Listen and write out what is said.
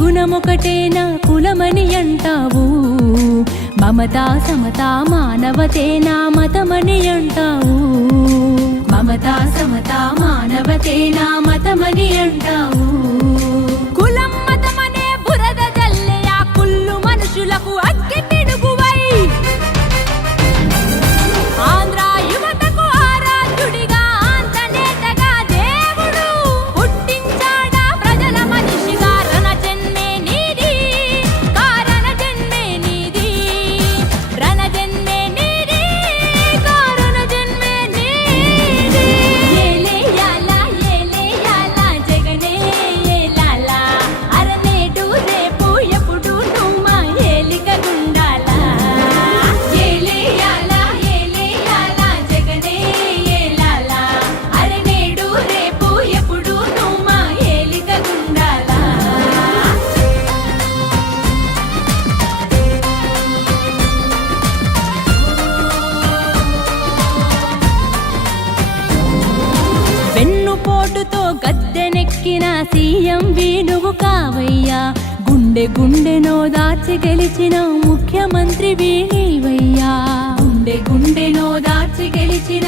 గుణమొకటే నా కులమని అంటావు? మమత సమత మానవతే నా మతమని అంటావు? మమత సమత మానవతే నా మతమని అంటావు? సీఎం వేణువు కావయ్యా. గుండె గుండెనో దాచి గెలిచిన ముఖ్యమంత్రి వేణివయ్యా గుండె గుండెనో దాచి గెలిచిన